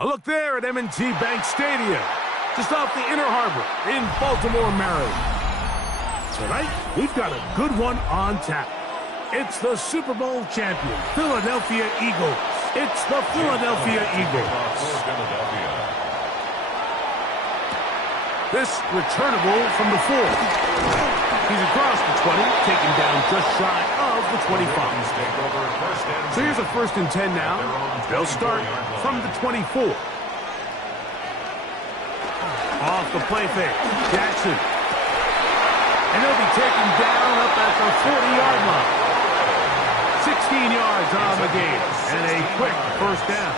A look there at M&T Bank Stadium, just off the Inner Harbor in Baltimore, Maryland. Tonight, we've got a good one on tap. It's the Super Bowl champion, Philadelphia Eagles. It's the Philadelphia Eagles. This returnable from the 4. He's across the 20, taken down just shy of the 25. So here's a 1st and 10 now. They'll start from the 24. Off the play fake, Jackson. And he'll be taken down up at the 40-yard line. 16 yards on the game, and a quick 1st down.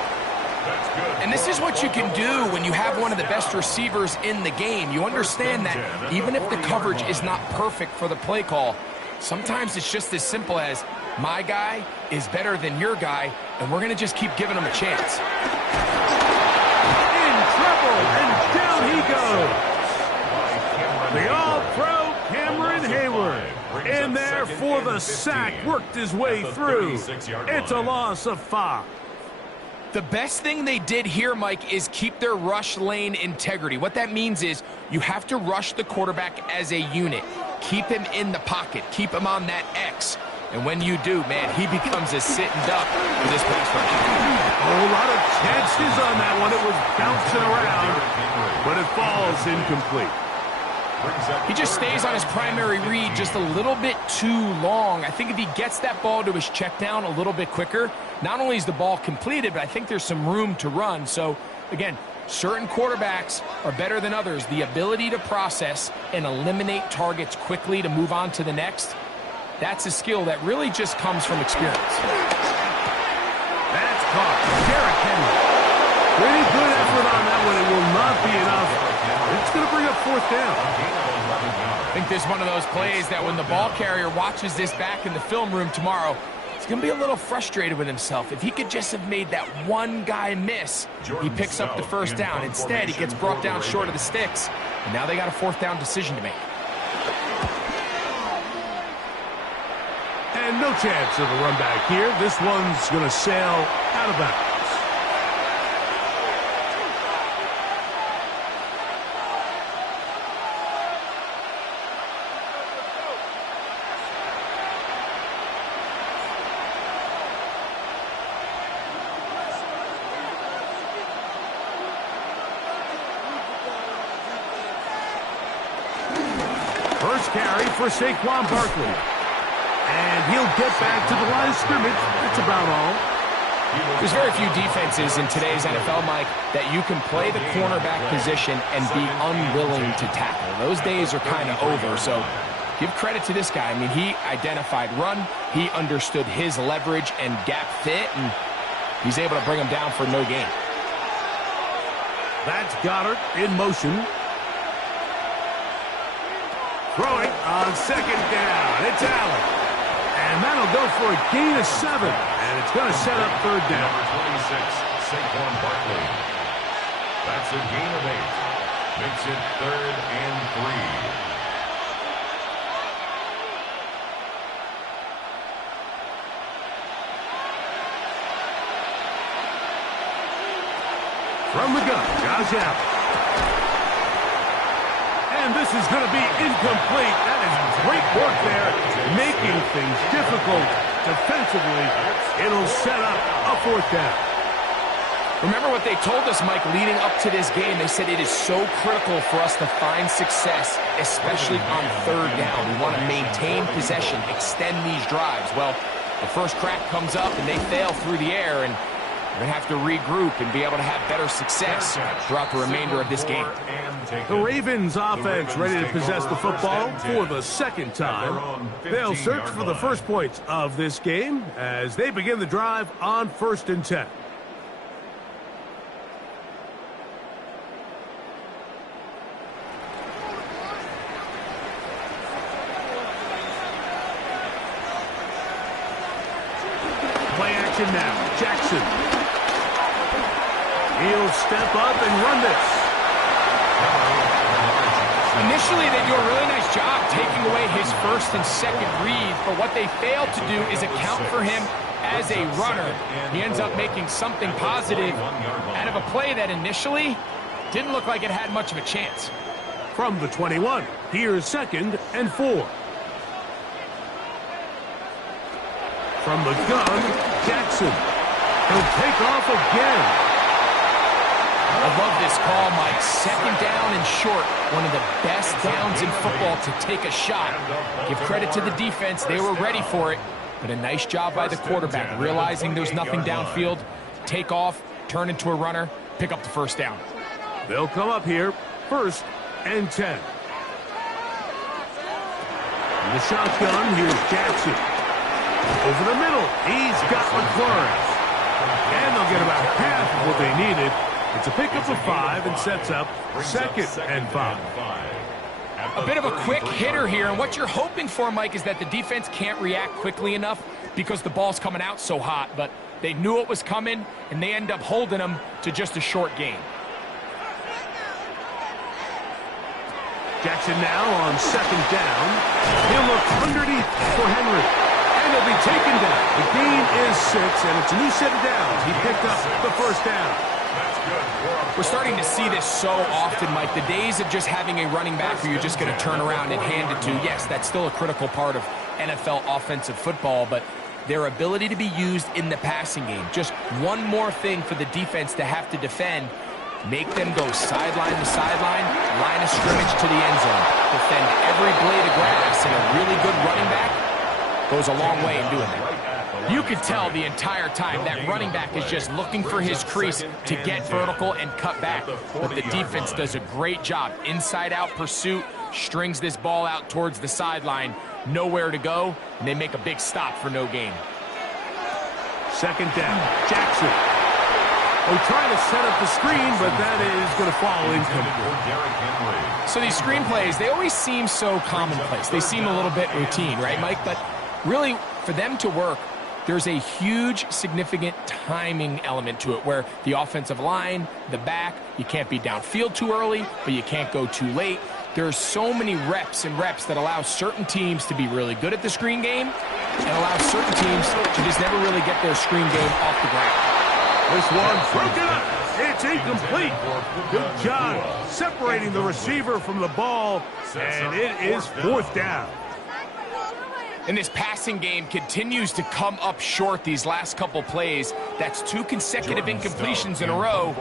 And this is what you can do when you have one of the best receivers in the game. You understand that even if the coverage is not perfect for the play call, sometimes it's just as simple as my guy is better than your guy, and we're going to just keep giving him a chance. In trouble, and down he goes. The All-Pro Cameron Hayward in there for the sack, worked his way through. It's a loss of 5. The best thing they did here, Mike, is keep their rush lane integrity. What that means is you have to rush the quarterback as a unit. Keep him in the pocket. Keep him on that X. And when you do, man, he becomes a sitting duck for this pass rush. A lot of chances on that one. It was bouncing around, but it falls incomplete. He just stays on his primary read just a little bit too long. I think if he gets that ball to his check down a little bit quicker, not only is the ball completed, but I think there's some room to run. So, again, certain quarterbacks are better than others. The ability to process and eliminate targets quickly to move on to the next, that's a skill that really just comes from experience. That's caught. Derrick Henry. Pretty good effort on that one. It will not be enough. It's going to bring up fourth down. I think this is one of those plays that when the ball carrier watches this back in the film room tomorrow, he's going to be a little frustrated with himself. If he could just have made that one guy miss, he picks up the first down. Instead, he gets brought down short of the sticks, and now they got a fourth down decision to make. And no chance of a run back here. This one's going to sail out of bounds. First carry for Saquon Barkley. And he'll get back to the line of scrimmage. That's about all. There's very few defenses in today's NFL, Mike, that you can play the cornerback position and be unwilling to tackle. Those days are kind of over, so give credit to this guy. I mean, he identified run, he understood his leverage and gap fit, and he's able to bring him down for no gain. That's Goddard in motion. Throwing on second down. It's Allen. And that'll go for a gain of 7. And it's going to set up third down. Number 26, Saquon Barkley. That's a gain of 8. Makes it 3rd and 3. From the gun, Josh Allen. And this is going to be incomplete. That is great work there, making things difficult defensively. It'll set up a fourth down. Remember what they told us, Mike, leading up to this game. They said it is so critical for us to find success, especially on third down. We want to maintain possession, extend these drives. Well, the first crack comes up and they fail through the air, and we're going to have to regroup and be able to have better success throughout the remainder of this game. The Ravens offense ready to possess the football for the second time. They'll search for the first points of this game as they begin the drive on 1st and 10. Play action now. Jackson. He'll step up and run this. Initially, they do a really nice job taking away his first and second read, but what they failed to do is account for him as a runner. He ends up making something positive out of a play that initially didn't look like it had much of a chance. From the 21, here's 2nd and 4. From the gun, Jackson. He'll take off again. I love this call, Mike. 2nd down and short. One of the best downs in football to take a shot. Give credit to the defense. They were ready for it. But a nice job by the quarterback, realizing there's nothing downfield. Take off, turn into a runner, pick up the first down. They'll come up here, 1st and 10. In the shotgun, here's Jackson. Over the middle, he's got McLaurin. And they'll get about half of what they needed. It's a pickup of 5 and sets up 2nd and 5. A bit of a quick hitter here, and what you're hoping for, Mike, is that the defense can't react quickly enough because the ball's coming out so hot, but they knew it was coming, and they end up holding them to just a short gain. Jackson now on 2nd down. He'll look underneath for Henry, and he'll be taken down. The gain is 6, and it's a new set of downs. He picked up the first down. We're starting to see this so often, Mike. The days of just having a running back who you're just going to turn around and hand it to, yes, that's still a critical part of NFL offensive football, but their ability to be used in the passing game. Just one more thing for the defense to have to defend. Make them go sideline to sideline, line of scrimmage to the end zone. Defend every blade of grass, and a really good running back goes a long way in doing that. You could tell the entire time that running back is just looking for his crease to get vertical and cut back. But the defense does a great job. Inside-out pursuit, strings this ball out towards the sideline, nowhere to go, and they make a big stop for no gain. Second down, Jackson. They try to set up the screen, but that is going to fall incomplete. So these screen plays, they always seem so commonplace. They seem a little bit routine, right, Mike? But really, for them to work, there's a huge, significant timing element to it where the offensive line, the back, you can't be downfield too early, but you can't go too late. There's so many reps and reps that allow certain teams to be really good at the screen game and allow certain teams to just never really get their screen game off the ground. This one broken up. It's incomplete. Good job separating the receiver from the ball, and it is fourth down. And this passing game continues to come up short these last couple plays. That's 2 consecutive incompletions in a row.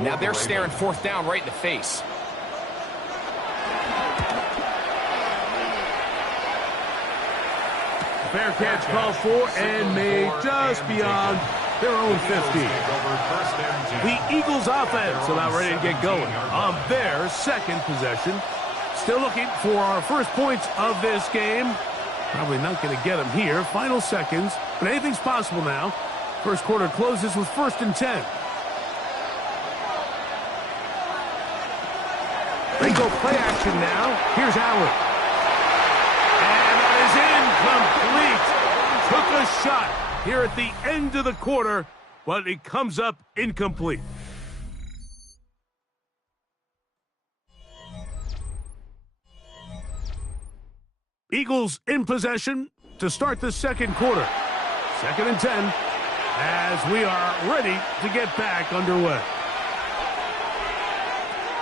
Now they're staring fourth down right in the face. Fair catch called for and made just beyond their own 50. The Eagles offense about ready to get going on their second possession. Still looking for our first points of this game. Probably not going to get them here. Final seconds, but anything's possible now. First quarter closes with 1st and 10. They go play action now. Here's Allen. And that is incomplete. Took a shot here at the end of the quarter, but it comes up incomplete. Eagles in possession to start the second quarter. 2nd and 10 as we are ready to get back underway.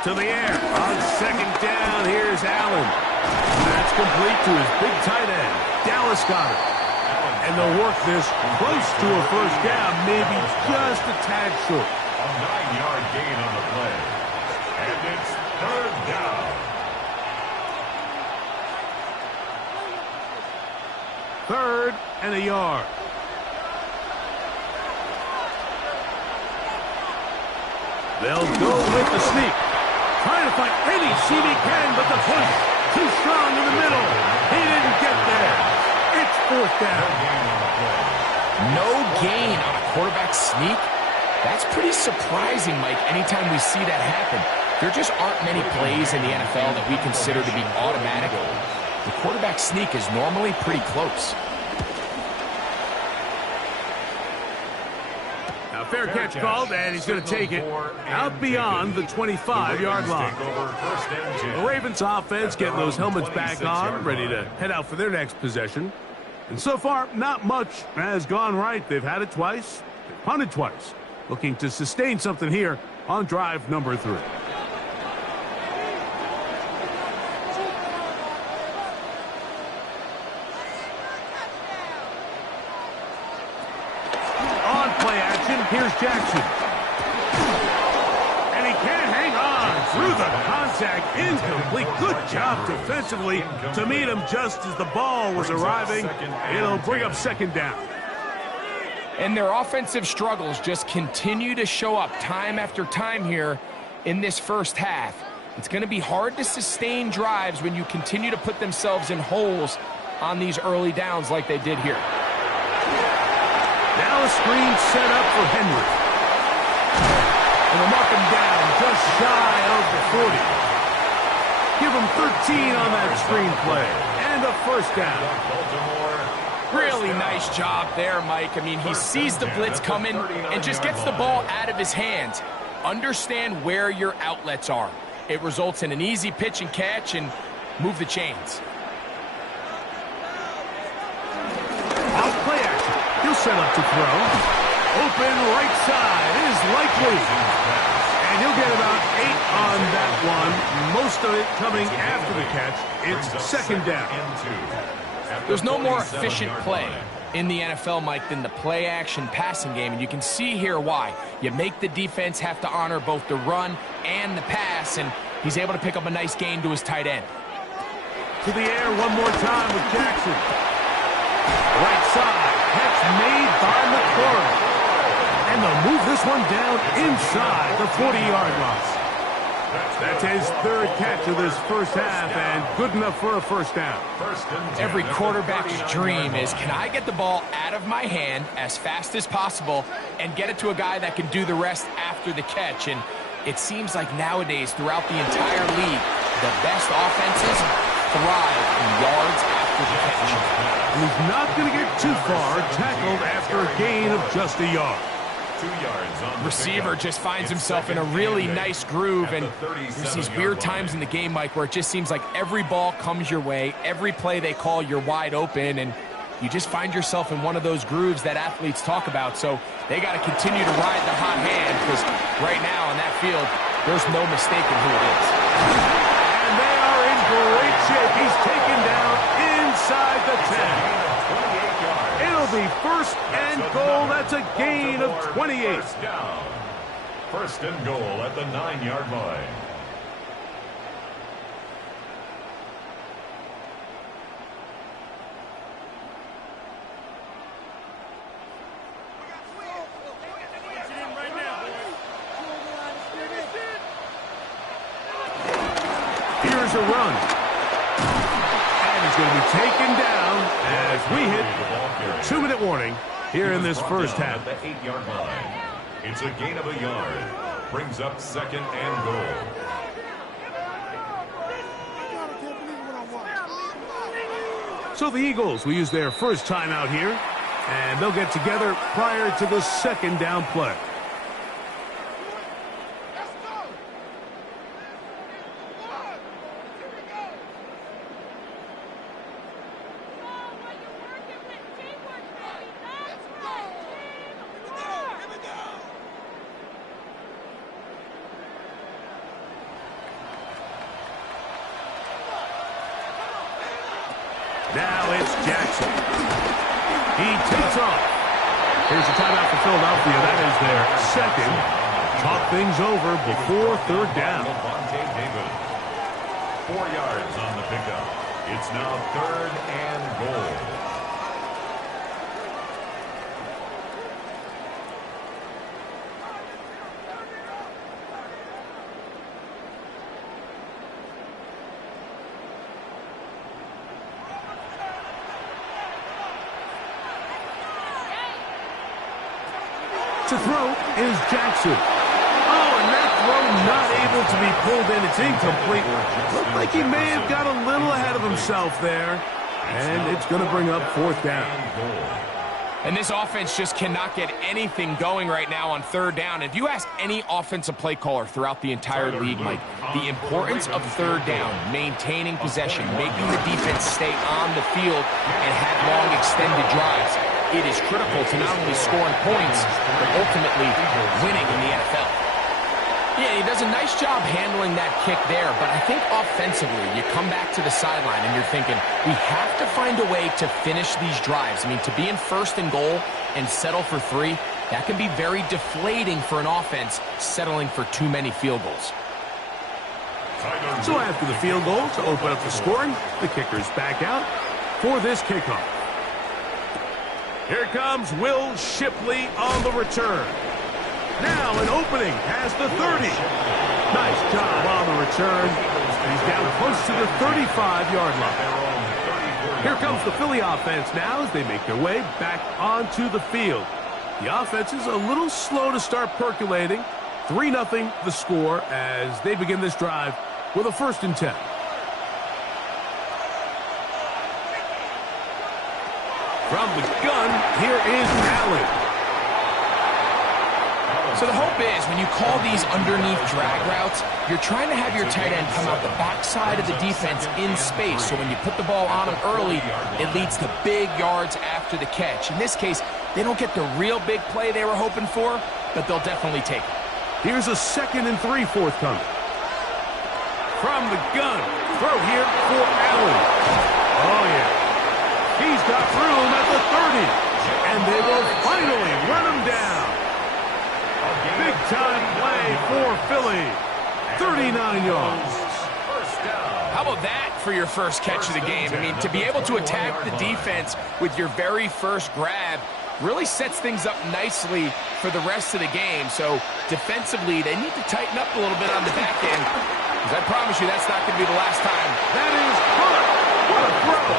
To the air on 2nd down. Here's Allen. That's complete to his big tight end, Dallas Goedert. And they'll work this close to a first down, maybe just a tad short. A 9-yard gain on the play. And it's 3rd down. 3rd and a yard. They'll go with the sneak. Trying to find any seam he can, but the push too strong in the middle. He didn't get there. It's 4th down. No gain on a quarterback sneak? That's pretty surprising, Mike, anytime we see that happen. There just aren't many plays in the NFL that we consider to be automatic. The quarterback sneak is normally pretty close. Now, fair catch called, and he's going to take it out beyond the 25-yard line. The Ravens offense getting those helmets back on, ready to head out for their next possession. And so far, not much has gone right. They've had it twice, they've punted twice. Looking to sustain something here on drive number 3. On play action, here's Jackson. And he can't hang on through the contact. Incomplete. Good job defensively to meet him just as the ball was arriving. It'll bring up 2nd down. And their offensive struggles just continue to show up time after time here in this first half. It's going to be hard to sustain drives when you continue to put themselves in holes on these early downs like they did here. Now a screen set up for Henry. And they'll mark him down just shy of the 40. Give him 13 on that screen play. And a first down. Really nice job there, Mike. I mean, he sees the blitz coming and just gets the ball out of his hands. Understand where your outlets are. It results in an easy pitch and catch and move the chains. Off play action. He'll set up to throw. Open right side is likely. And he'll get about 8 on that one. Most of it coming after the catch. It's 2nd down. There's no more efficient play in the NFL, Mike, than the play-action passing game, and you can see here why. You make the defense have to honor both the run and the pass, and he's able to pick up a nice gain to his tight end. To the air one more time with Jackson. Right side, catch made by McLaurin. And they'll move this one down inside the 40-yard line. That's his third catch of this first half, and good enough for a first down. Every quarterback's dream is, can I get the ball out of my hand as fast as possible and get it to a guy that can do the rest after the catch? And it seems like nowadays, throughout the entire league, the best offenses thrive in yards after the catch. And he's not going to get too far, tackled after a gain of just a yard. 2 yards on the Receiver just finds himself in a really nice groove, and there's these weird times in the game, Mike, where it just seems like every ball comes your way, every play they call, you're wide open, and you just find yourself in one of those grooves that athletes talk about. So they got to continue to ride the hot hand, because right now on that field, there's no mistaking who it is. And they are in great shape. He's taken down inside the 10. It'll be first and goal. That's a gain of 28. First down. First and goal at the 9-yard line. Here's a run. And he's going to be taken down as we hit the 2-minute warning here in this first half. At the 8-yard line. It's a gain of a yard. Brings up second and goal. So the Eagles will use their first timeout here, and they'll get together prior to the second down play. Now it's Jackson. He takes off. Here's a timeout for Philadelphia. That is their second. Talk things over before third down. 4 yards on the pickup. It's now third and goal. To throw is Jackson. Oh, and that throw not able to be pulled in. It's incomplete. Looked like he may have got a little ahead of himself there. And it's going to bring up fourth down. And this offense just cannot get anything going right now on third down. If you ask any offensive play caller throughout the entire league, Mike, the importance of third down, maintaining possession, making the defense stay on the field and have long extended drives, it is critical to not only scoring points, but ultimately winning in the NFL. Yeah, he does a nice job handling that kick there, but I think offensively, you come back to the sideline and you're thinking, we have to find a way to finish these drives. I mean, to be in first and goal and settle for 3, that can be very deflating for an offense settling for too many field goals. So after the field goal to open up the scoring, the kicker's back out for this kickoff. Here comes Will Shipley on the return. Now an opening past the 30. Nice job on the return. He's down close to the 35-yard line. Here comes the Philly offense now as they make their way back onto the field. The offense is a little slow to start percolating. 3-0 the score as they begin this drive with a 1st and 10. From the gun, here is Allen. So the hope is when you call these underneath drag routes, you're trying to have your tight end come out the backside of the defense in space. So when you put the ball on him early, it leads to big yards after the catch. In this case, they don't get the real big play they were hoping for, but they'll definitely take it. Here's a 2nd and 3 forthcoming. From the gun, throw here for Allen. Oh, yeah. He's got room at the 30. And they will finally run him down. Big-time play for Philly. 39 yards. How about that for your first catch of the game? I mean, to be able to attack the defense with your very first grab really sets things up nicely for the rest of the game. So defensively, they need to tighten up a little bit on the back end, because I promise you that's not going to be the last time. That is caught. What a throw.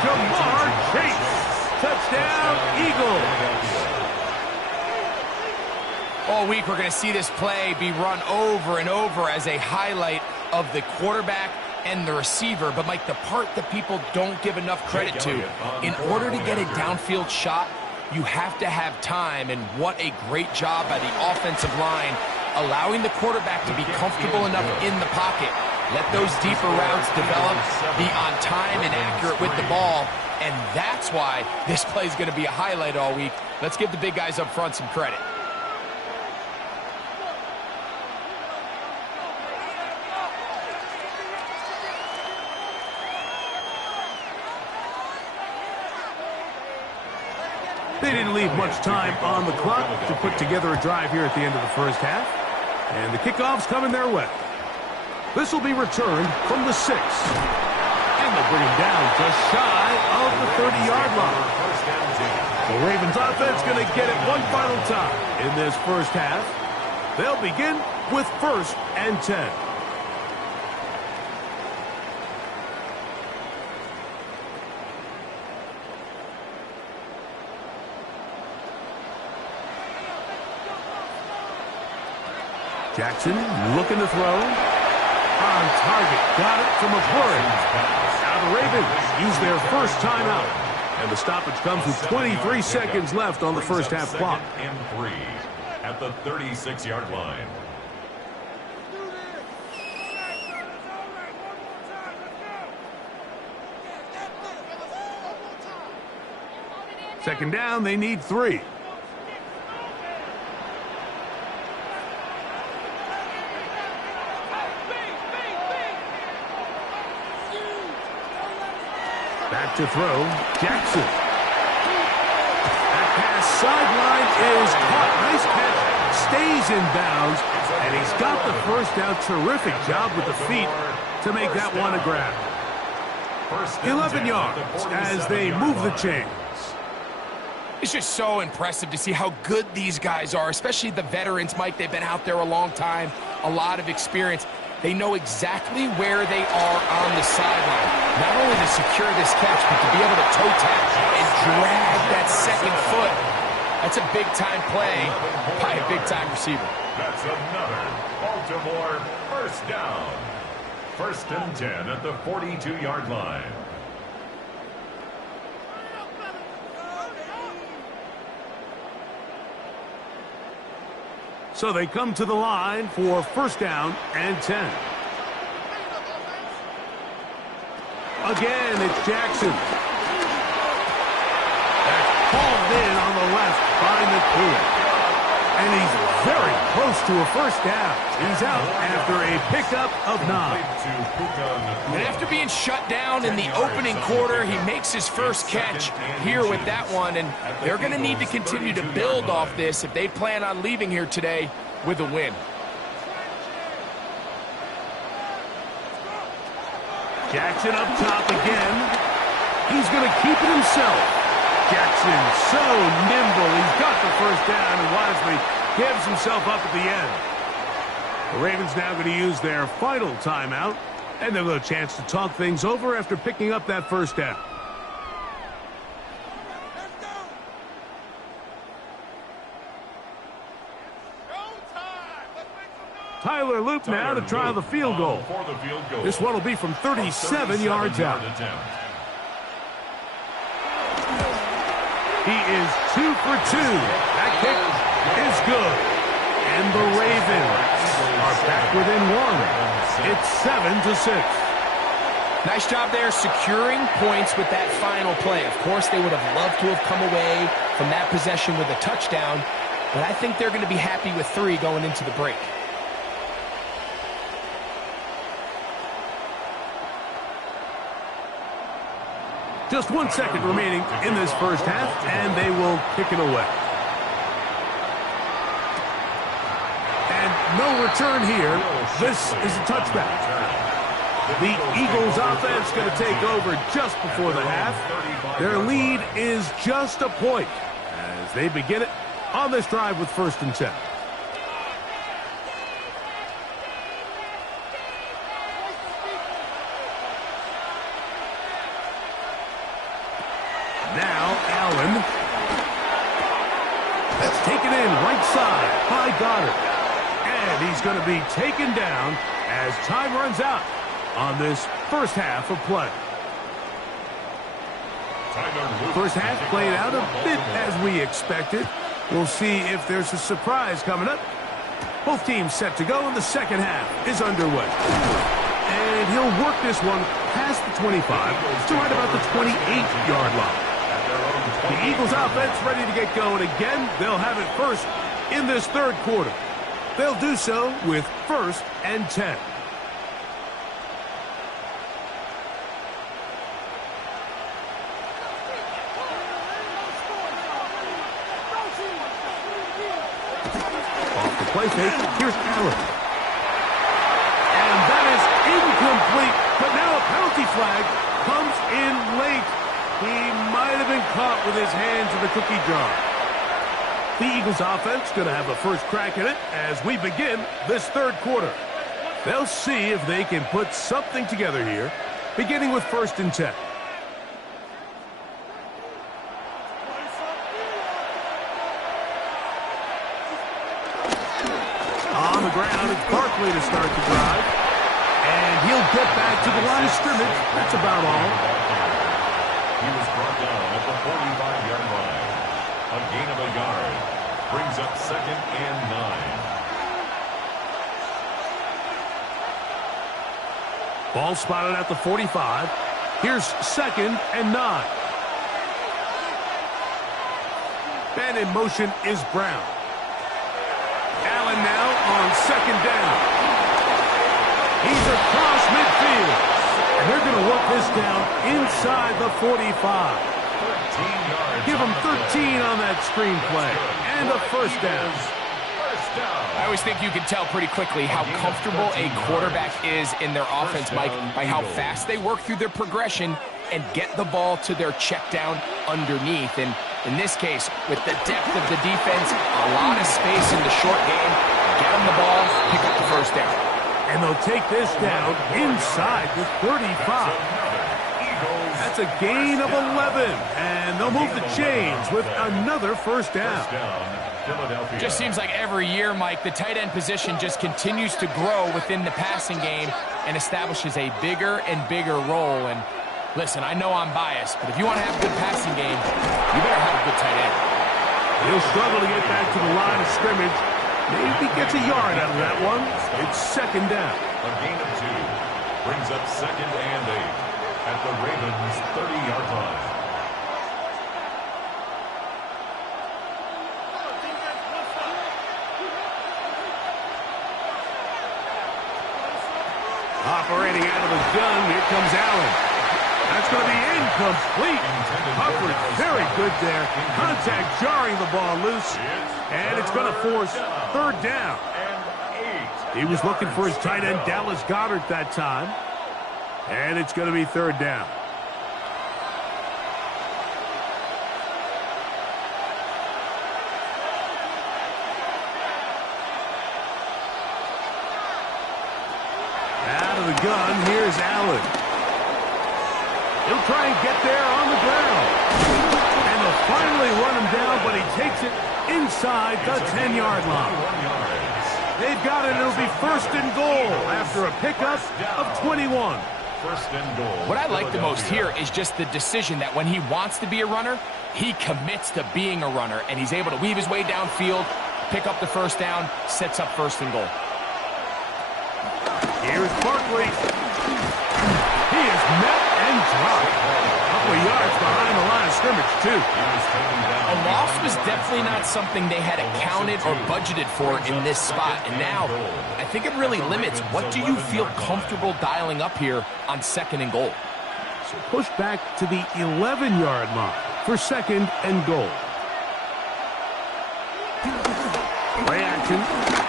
Ja'Marr Chase. Touchdown, Eagles. All week, we're going to see this play be run over and over as a highlight of the quarterback and the receiver. But, Mike, the part that people don't give enough credit to, in order to get a downfield shot, you have to have time, and what a great job by the offensive line, allowing the quarterback to be comfortable enough in the pocket. Let those deeper routes develop, be on time and accurate with the ball, and that's why this play is going to be a highlight all week. Let's give the big guys up front some credit. They didn't leave much time on the clock to put together a drive here at the end of the first half. And the kickoff's coming their way. This will be returned from the 6. And they'll bring him down just shy of the 30-yard line. The Ravens offense going to get it one final time in this first half. They'll begin with 1st and 10. Jackson looking to throw. On target. Got it from McMurray. Now the Ravens use their first timeout. And the stoppage comes with 23 seconds left on the first half clock. And 3 at the 36-yard line. Second down, they need 3. Back to throw, Jackson. That pass sideline is caught. Nice catch. Stays in bounds, and he's got the first down. Terrific job with the feet to make that one a grab. 11 yards as they move the chains. It's just so impressive to see how good these guys are, especially the veterans, Mike. They've been out there a long time, a lot of experience. They know exactly where they are on the sideline. Not only to secure this catch, but to be able to toe tap and drag that second foot. That's a big-time play by a big-time receiver. That's another Baltimore first down. 1st and 10 at the 42-yard line. So they come to the line for 1st down and 10. Again, it's Jackson. That's called in on the left by McCool. And he's very close to a first down. He's out after a pickup of 9. And after being shut down in the opening quarter, he makes his first catch here with that one. And they're going to need to continue to build off this if they plan on leaving here today with a win. Jackson up top again. He's going to keep it himself. Jackson so nimble. He's got the first down and wisely gives himself up at the end. The Ravens now going to use their final timeout, and they'll have a chance to talk things over after picking up that first down. Tyler Loop now to try the field goal. This one will be from 37 yards out. He is 2 for 2. That kick is good. And the Ravens are back within 1. It's 7-6. Nice job there securing points with that final play. Of course, they would have loved to have come away from that possession with a touchdown, but I think they're going to be happy with 3 going into the break. Just 1 second remaining in this first half, and they will kick it away. And no return here. This is a touchback. The Eagles offense going to take over just before the half. Their lead is just a point as they begin it on this drive with 1st and 10. Now Allen. That's taken in right side by Goddard. And he's going to be taken down as time runs out on this first half of play. First half played out a bit as we expected. We'll see if there's a surprise coming up. Both teams set to go, and the second half is underway. And he'll work this one past the 25 to right about the 28-yard line. The Eagles offense ready to get going again. They'll have it first in this third quarter. They'll do so with 1st and 10. Play fake. Here's Allen. And that is incomplete. But now a penalty flag comes in late. He might have been caught with his hands in the cookie jar. The Eagles offense going to have a first crack at it as we begin this third quarter. They'll see if they can put something together here, beginning with 1st and 10. On the ground, it's Barkley to start the drive. And he'll get back to the line of scrimmage. That's about all. He was brought down at the 45-yard line. A gain of a yard brings up 2nd and 9. Ball spotted at the 45. Here's 2nd and 9. And in motion is Brown. Allen now on 2nd down. He's across midfield. And they're going to work this down inside the 45. Give him 13 on that screenplay. And a first down. I always think you can tell pretty quickly how comfortable a quarterback is in their offense, Mike, by how fast they work through their progression and get the ball to their check down underneath. And in this case, with the depth of the defense, a lot of space in the short game, get them the ball, pick up the first down. And they'll take this down inside the 35. That's a gain of 11. And they'll move the chains with another first down. Just seems like every year, Mike, the tight end position just continues to grow within the passing game and establishes a bigger and bigger role. And listen, I know I'm biased, but if you want to have a good passing game, you better have a good tight end. He'll struggle to get back to the line of scrimmage. Maybe gets a yard out of that one. It's 2nd down. A gain of 2 brings up 2nd and 8 at the Ravens' 30-yard line. Operating out of his gun, here comes Allen. That's going to be incomplete. Coverage very good there. Contact jarring the ball loose. And it's going to force 3rd down. He was looking for his tight end, Dallas Goedert, that time. And it's going to be 3rd down. Out of the gun, here's Allen. He'll try and get there on the ground. And they'll finally run him down, but he takes it inside the 10-yard line. They've got it. It'll be 1st and goal after a pickup of 21. 1st and goal. What I like the most here is just the decision that when he wants to be a runner, he commits to being a runner, and he's able to weave his way downfield, pick up the first down, sets up 1st and goal. Here's Barkley. He is met and dropped. A couple of yards behind the line of scrimmage, too. A loss was definitely not something they had accounted or budgeted for in this spot. And now, I think it really limits what do you feel comfortable dialing up here on 2nd and goal. So pushed back to the 11-yard line for 2nd and goal. Play action.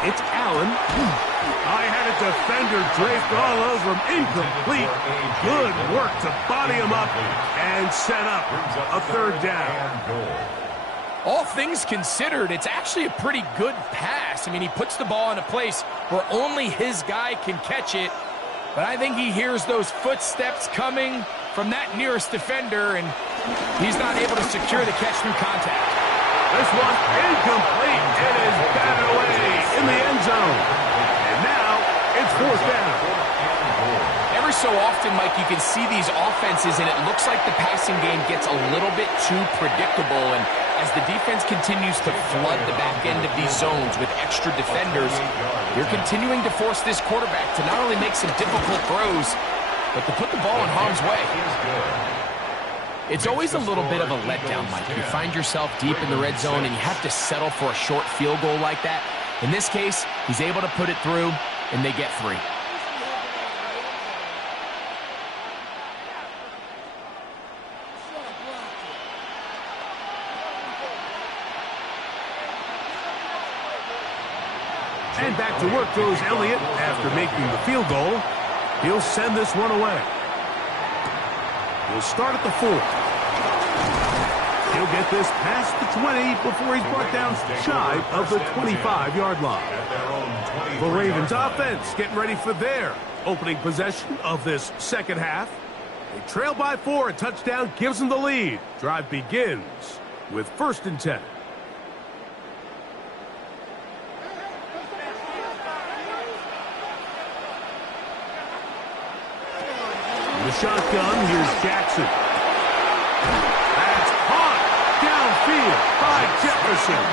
It's Allen. I had a defender draped all over him. Incomplete. Good work to body him up and set up a 3rd down. All things considered, it's actually a pretty good pass. I mean, he puts the ball in a place where only his guy can catch it. But I think he hears those footsteps coming from that nearest defender, and he's not able to secure the catch through contact. This one incomplete. It is batted away in the end zone. And now it's 4th down. Every so often, Mike, you can see these offenses, and it looks like the passing game gets a little bit too predictable. And as the defense continues to flood the back end of these zones with extra defenders, you're continuing to force this quarterback to not only make some difficult throws, but to put the ball in harm's way. It's always a little bit of a letdown, Mike. You find yourself deep in the red zone, and you have to settle for a short field goal like that. In this case, he's able to put it through, and they get 3. And back to work goes Elliott after making the field goal. He'll send this one away. He'll start at the 4. He'll get this past the 20 before he's brought down shy of the 25-yard line. The Ravens offense getting ready for their opening possession of this second half. They trail by 4. A touchdown gives them the lead. Drive begins with 1st and 10. The shotgun, here's Jackson. That's caught downfield by Jefferson.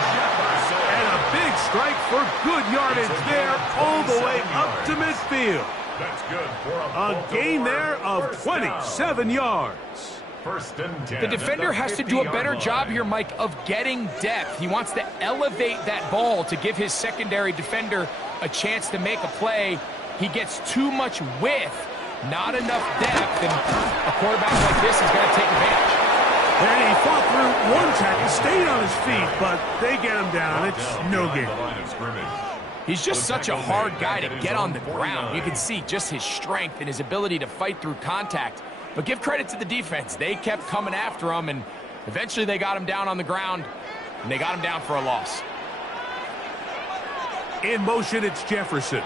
And a big strike for good yardage there all the way up to midfield. That's good for a gain there of 27 yards. 1st and 10. The defender has to do a better job here, Mike, of getting depth. He wants to elevate that ball to give his secondary defender a chance to make a play. He gets too much width. Not enough depth, and a quarterback like this is going to take advantage. And he fought through one tackle, stayed on his feet, but they get him down. It's no game. He's just such a hard guy to get on the ground. You can see just his strength and his ability to fight through contact. But give credit to the defense. They kept coming after him, and eventually they got him down on the ground, and they got him down for a loss. In motion, it's Jefferson.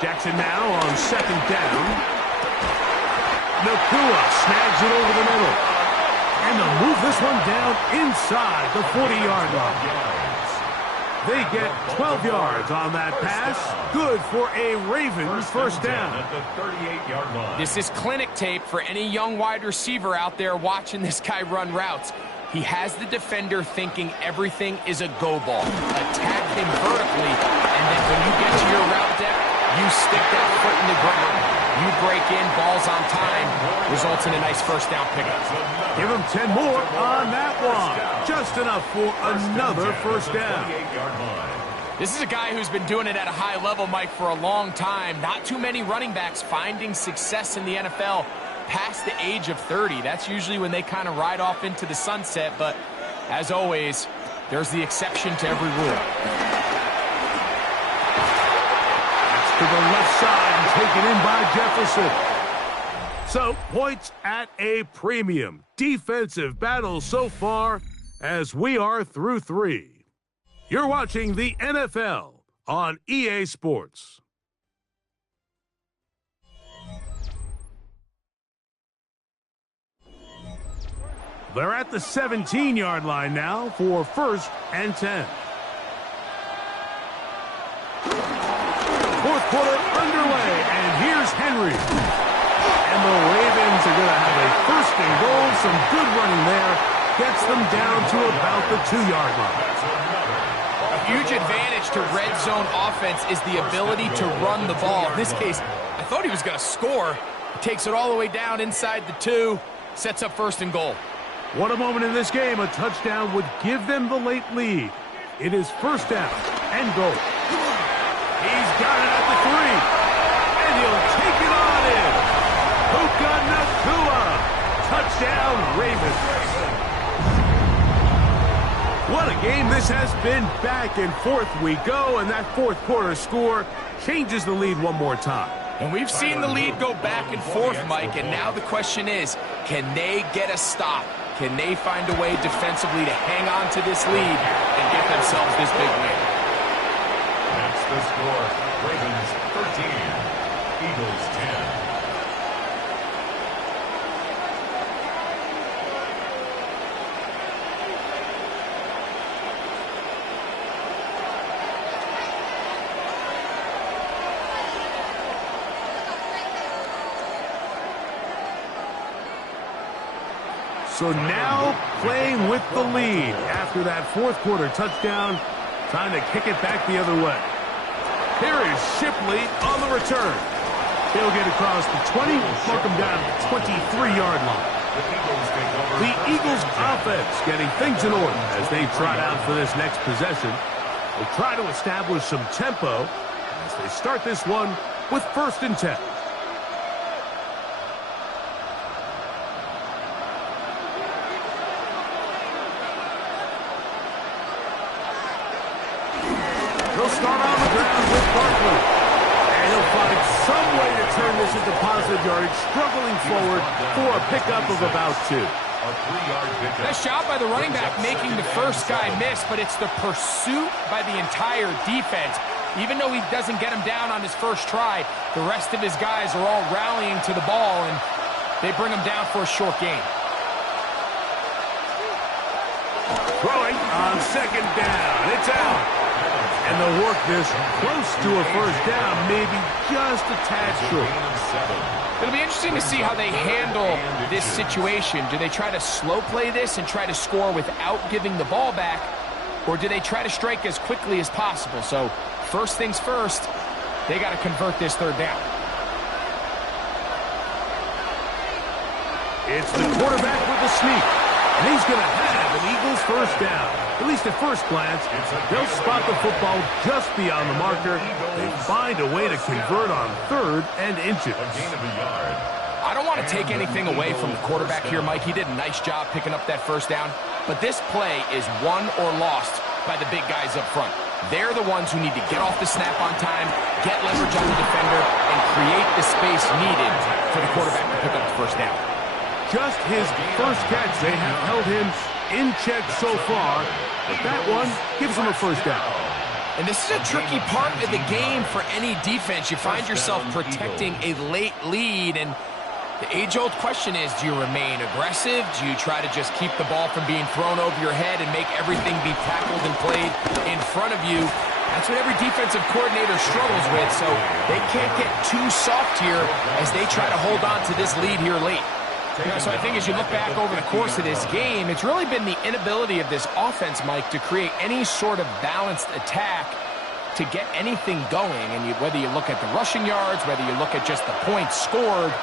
Jackson now on 2nd down. Nakua snags it over the middle. And they'll move this one down inside the 40-yard line. They get 12 yards on that pass. Good for a Ravens 1st down. At the 38-yard line. This is clinic tape for any young wide receiver out there watching this guy run routes. He has the defender thinking everything is a go ball. Attack him vertically, and then when you get to your route depth, you stick that foot in the ground, you break in, balls on time, results in a nice 1st down pickup. Give him 10 more on that one. Just enough for another 1st down. This is a guy who's been doing it at a high level, Mike, for a long time. Not too many running backs finding success in the NFL past the age of 30. That's usually when they kind of ride off into the sunset, but as always, there's the exception to every rule. To the left side and taken in by Jefferson. So, points at a premium. Defensive battle so far as we are through 3. You're watching the NFL on EA Sports. They're at the 17-yard line now for 1st and 10. 4th quarter underway, and here's Henry. And the Ravens are going to have a 1st and goal. Some good running there. Gets them down to about the 2-yard line. A huge advantage to red zone offense is the ability to run the ball. In this case, I thought he was going to score. He takes it all the way down inside the 2, sets up 1st and goal. What a moment in this game. A touchdown would give them the late lead. It is 1st down and goal. He's got it at the 3, and he'll take it on in. Puka Touchdown, Ravens. What a game this has been. Back and forth we go, and that fourth quarter score changes the lead one more time. And we've seen the lead go back and forth, Mike, and now the question is, can they get a stop? Can they find a way defensively to hang on to this lead and get themselves this big win? That's the score. Ravens 13, Eagles 10. So now playing with the lead after that fourth quarter touchdown, time to kick it back the other way. Here is Shipley on the return. He'll get across the 20, mark him down at the 23-yard line. The Eagles offense getting things in order as they trot out for this next possession. They'll try to establish some tempo as they start this one with 1st and 10. He'll start on the ground with Barkley. And he'll find some way to turn this into positive yardage, struggling forward for a pickup of about 2. Nice job by the running back making the first guy miss, but it's the pursuit by the entire defense. Even though he doesn't get him down on his first try, the rest of his guys are all rallying to the ball, and they bring him down for a short gain. Throwing on 2nd down. It's out. And they'll work this close to a 1st down, maybe just a tad short. It'll be interesting to see how they handle this situation. Do they try to slow play this and try to score without giving the ball back, or do they try to strike as quickly as possible? So first things first, they got to convert this 3rd down. It's the quarterback with the sneak, and he's going to have an Eagles 1st down. At least at first glance, they'll spot the football just beyond the marker. They find a way to convert on 3rd and inches. I don't want to take anything away from the quarterback here, Mike. He did a nice job picking up that 1st down. But this play is won or lost by the big guys up front. They're the ones who need to get off the snap on time, get leverage on the defender, and create the space needed for the quarterback to pick up the 1st down. Just his first catch. They have held him in check so far, but that one gives him a 1st down. And this is a tricky part of the game for any defense. You find yourself protecting a late lead, and the age-old question is, do you remain aggressive? Do you try to just keep the ball from being thrown over your head and make everything be tackled and played in front of you? That's what every defensive coordinator struggles with, so they can't get too soft here as they try to hold on to this lead here late. You know, so I think as you look back over the course of this game, it's really been the inability of this offense, Mike, to create any sort of balanced attack to get anything going. And whether you look at the rushing yards, whether you look at just the points scored,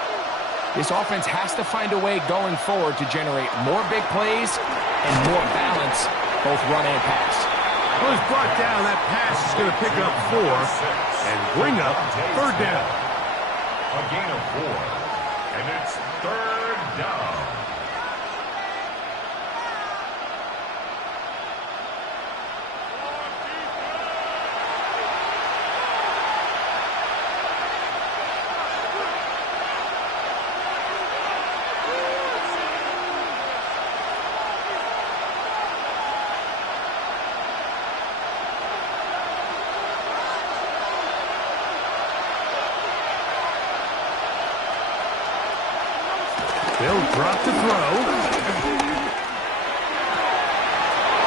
this offense has to find a way going forward to generate more big plays and more balance, both run and pass. Well, he's brought down. That pass is going to pick up 4 and bring up 3rd down. A gain of 4, and it's 3rd down. They'll drop to throw.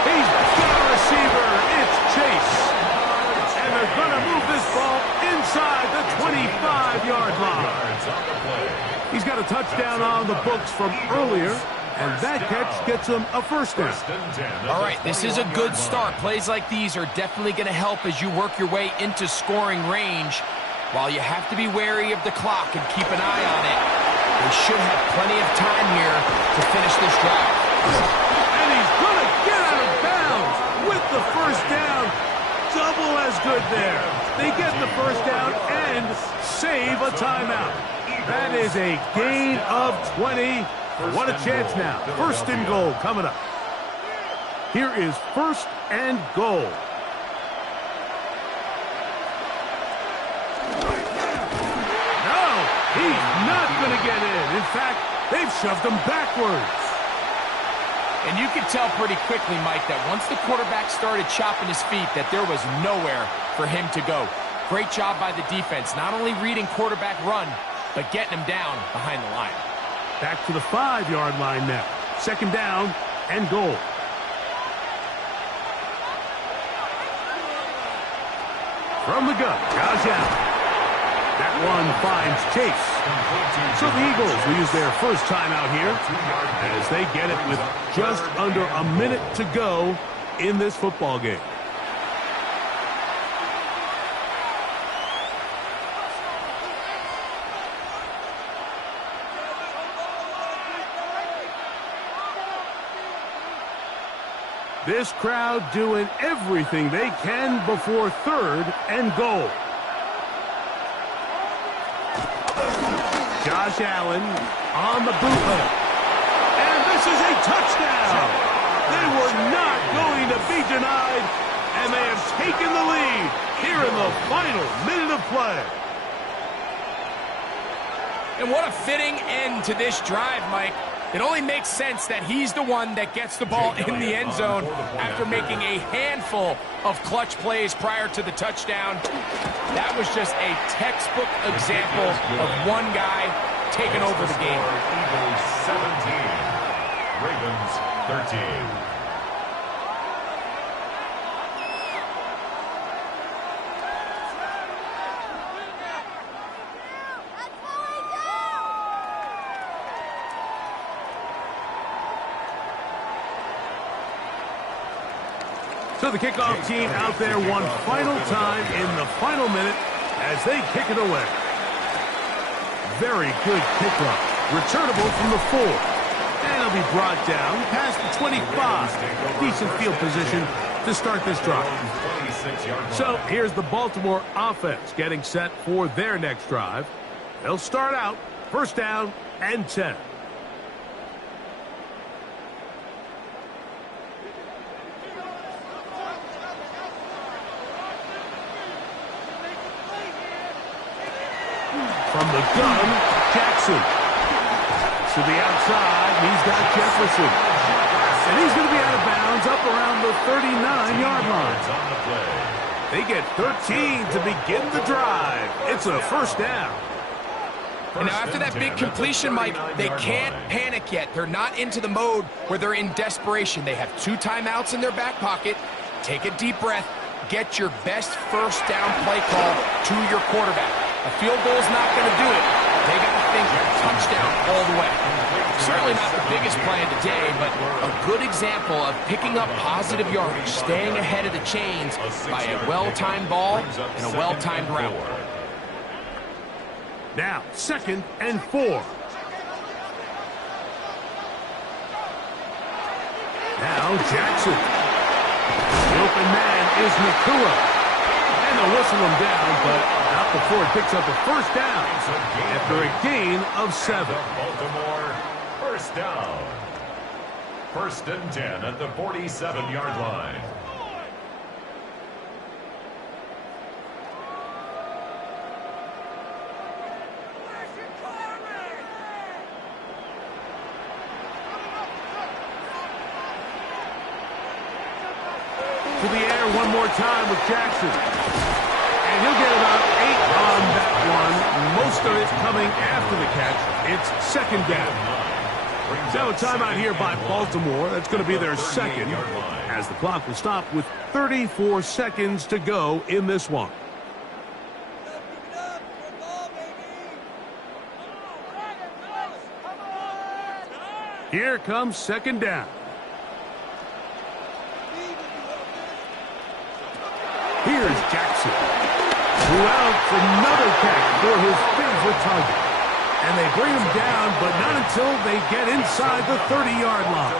He's got a receiver. It's Chase. And they're going to move this ball inside the 25-yard line. He's got a touchdown on the books from earlier, and that catch gets him a 1st down. All right, this is a good start. Plays like these are definitely going to help as you work your way into scoring range. While you have to be wary of the clock and keep an eye on it, they should have plenty of time here to finish this drive. And he's going to get out of bounds with the 1st down. Double as good there. They get the 1st down and save a timeout. That is a gain of 20 What a chance now. First and goal coming up. Here is first and goal. No, he's not going to get in. In fact, they've shoved him backwards. And you could tell pretty quickly, Mike, that once the quarterback started chopping his feet, that there was nowhere for him to go. Great job by the defense, not only reading quarterback run, but getting him down behind the line. Back to the 5-yard line now. Second down and goal. From the gun, Josh Allen. That one finds Chase. So the Eagles will use their first timeout here as they get it with just under a minute to go in this football game. This crowd doing everything they can before third and goal. Josh Allen on the bootleg. And this is a touchdown. They were not going to be denied, and they have taken the lead here in the final minute of play. And what a fitting end to this drive, Mike. It only makes sense that he's the one that gets the ball in the end zone after making a handful of clutch plays prior to the touchdown. That was just a textbook example of one guy taking over the game. Eagles 17, Ravens 13. So the kickoff team out there one final time in the final minute as they kick it away. Very good kickoff. Returnable from the 4. And it'll be brought down past the 25. Decent field position to start this drive. So here's the Baltimore offense getting set for their next drive. They'll start out first down and 10. From the gun, Jackson. To the outside, he's got Jefferson. And he's going to be out of bounds up around the 39-yard line. They get 13 to begin the drive. It's a first down. And now after that big completion, Mike, they can't panic yet. They're not into the mode where they're in desperation. They have 2 timeouts in their back pocket. Take a deep breath. Get your best first down play call to your quarterback. A field goal's not going to do it. They got to think touchdown all the way. Certainly not the biggest play of the day, but a good example of picking up positive yardage, staying ahead of the chains by a well-timed ball and a well-timed route. Now, second and 4. Now, Jackson. The open man is Nakua. And they'll whistle him down, but not before it picks up a first down after a gain of 7. Baltimore, first down. First and 10 at the 47-yard line. To the air one more time with Jackson. And he'll get about 8 on that one. Most of it coming after the catch. It's second down. So a timeout here by Baltimore. That's going to be their second, as the clock will stop with 34 seconds to go in this one. Here comes second down. Here's Jackson, who outs another catch for his favorite target. And they bring him down, but not until they get inside the 30-yard line.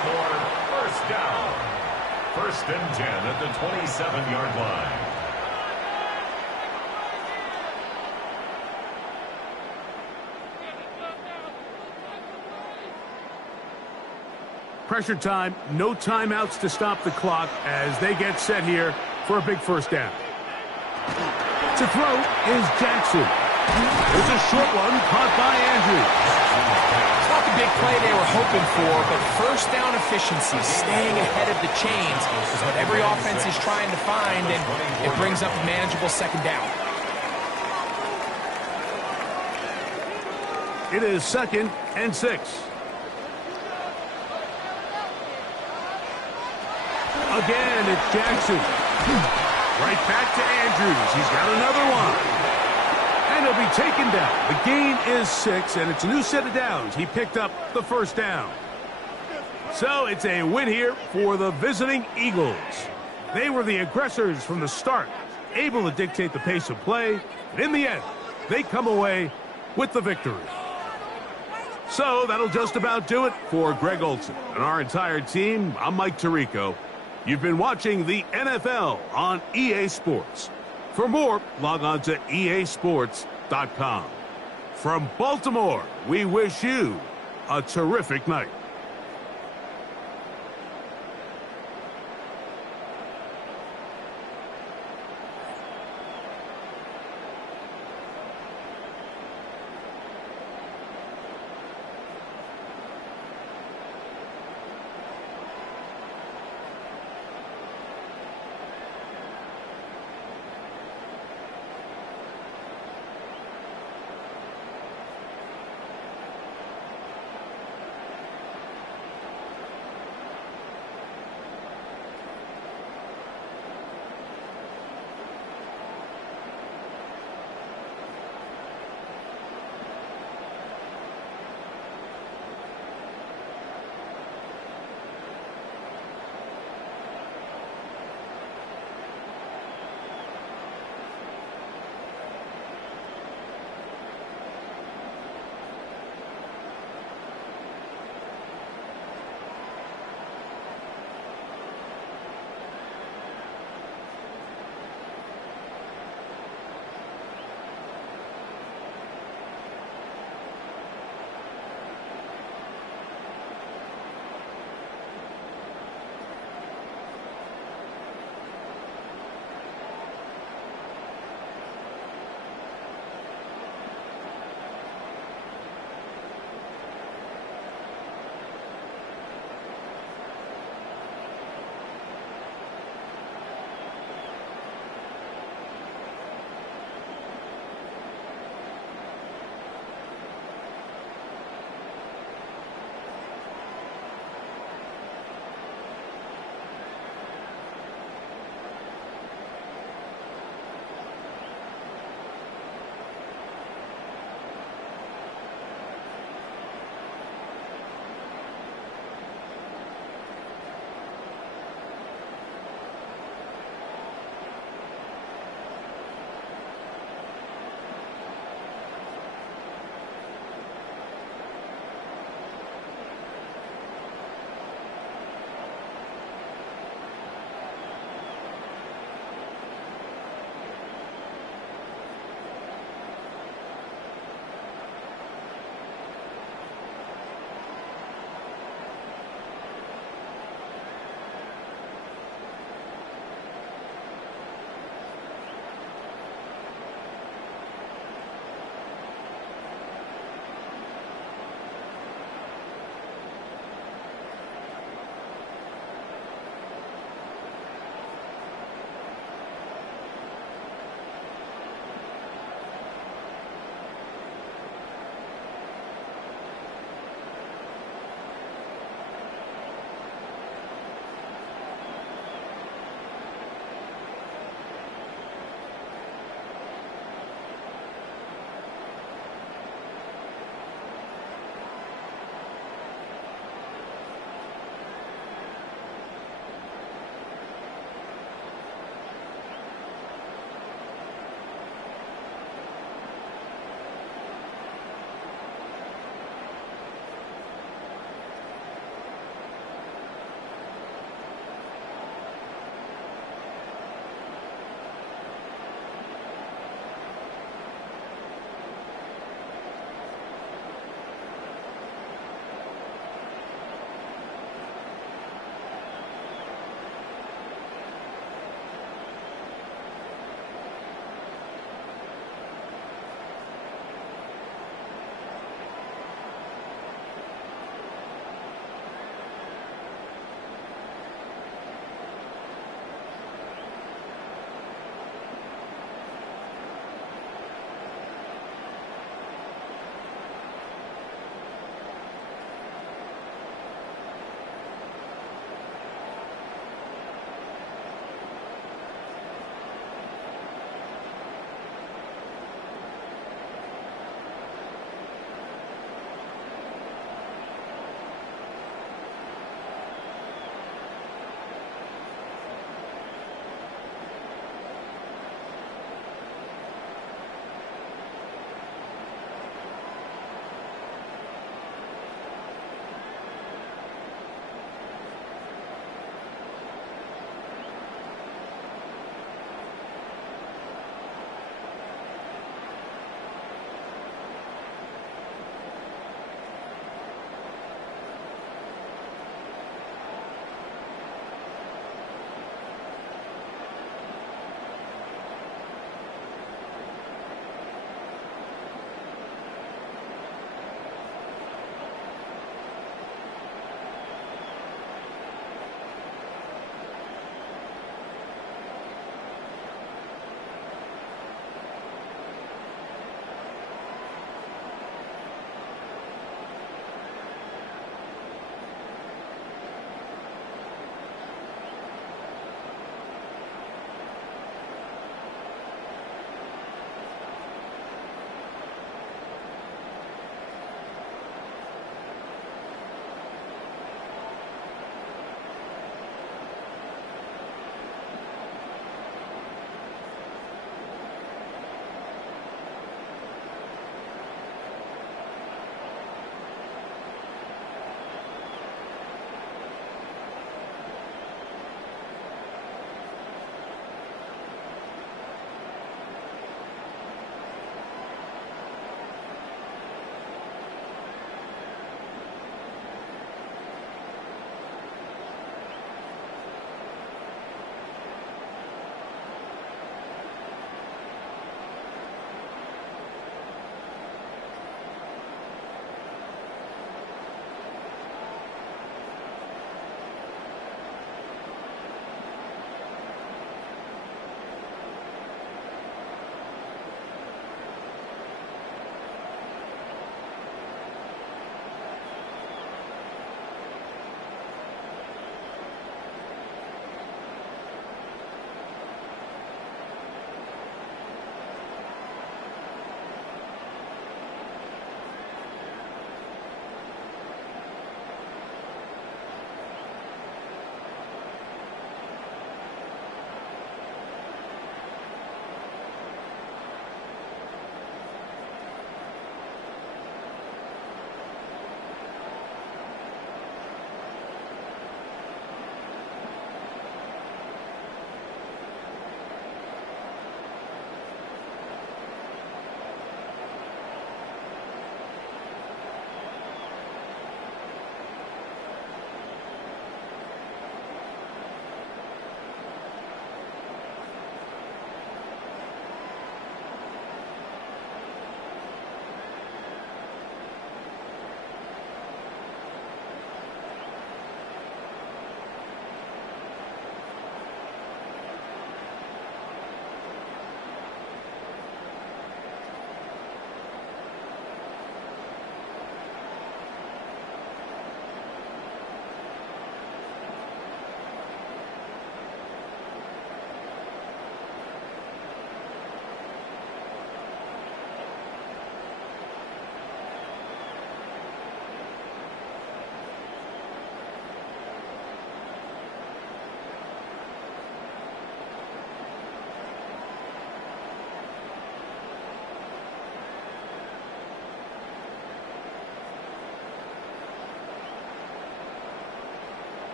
First down. First and 10 at the 27-yard line. Pressure time, no timeouts to stop the clock as they get set here for a big first down. To throw is Jackson. It's a short one caught by Andrews. It's not the big play they were hoping for, but first down efficiency, staying ahead of the chains is what every offense is trying to find, and it brings up a manageable second down. It is 2nd and 6. Again, it's Jackson. Right back to Andrews. He's got another one. And he'll be taken down. The gain is 6, and it's a new set of downs. He picked up the first down. So it's a win here for the visiting Eagles. They were the aggressors from the start, able to dictate the pace of play. And in the end, they come away with the victory. So that'll just about do it for Greg Olsen and our entire team. I'm Mike Tirico. You've been watching the NFL on EA Sports. For more, log on to easports.com. From Baltimore, we wish you a terrific night.